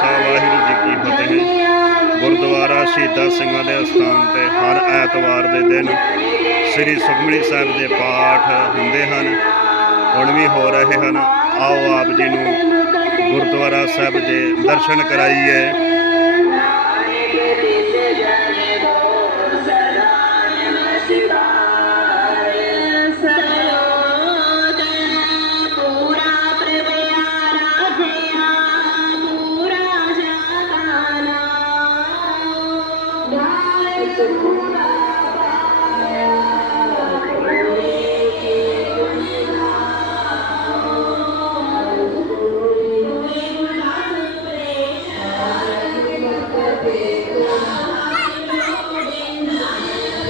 ਖਾਲਸਾ ਵਾਹਿਗੁਰੂ ਜੀ ਕੀ ਫਤਿਹ। ਗੁਰਦੁਆਰਾ ਸ਼ਹੀਦਾਂ ਸਿੰਘਾਂ ਦੇ ਅਸਥਾਨ ਤੇ ਹਰ ਐਤਵਾਰ ਦੇ ਦਿਨ ਸ੍ਰੀ ਸੁਖਮਨੀ ਸਾਹਿਬ ਦੇ ਪਾਠ ਹੁੰਦੇ ਹਨ। ਹੁਣ ਵੀ ਹੋ ਰਹੇ ਹਨ। ਆਓ ਆਪ ਜੀ ਨੂੰ ਗੁਰਦੁਆਰਾ ਸਾਹਿਬ ਦੇ ਦਰਸ਼ਨ ਕਰਾਈਏ।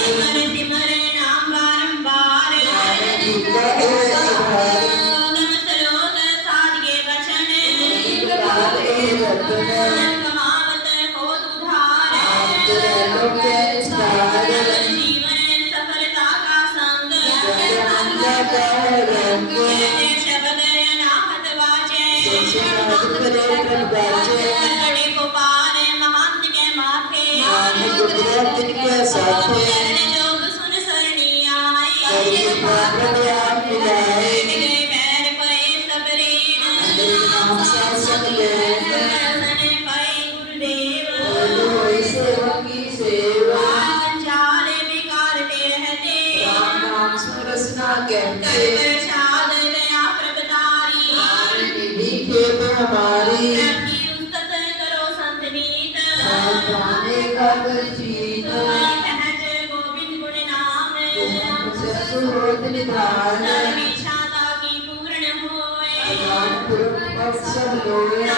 Thank you. ਚਰਨ ਜੋਗ ਸੁਨ ਸਰਣੀ ਆਏ ਗਏ ਪੈਰ ਪਏ ਸਬਰੇਨ ਦਰਸ਼ਨ ਪਏ ਗੁਰਦੇਵ ਚਾਲੇ ਵਿਕਾਰ ਤੇ ਰਹਤੇ ਕਰ ਪ੍ਰਸਾਦ ਦਇਆ ਪ੍ਰਭਤਾਰੀ ਰੱਖੀ ਉਸਤਤ ਕਰੋ ਸੰਤਨੀਤ ਸਹਜ Senhor.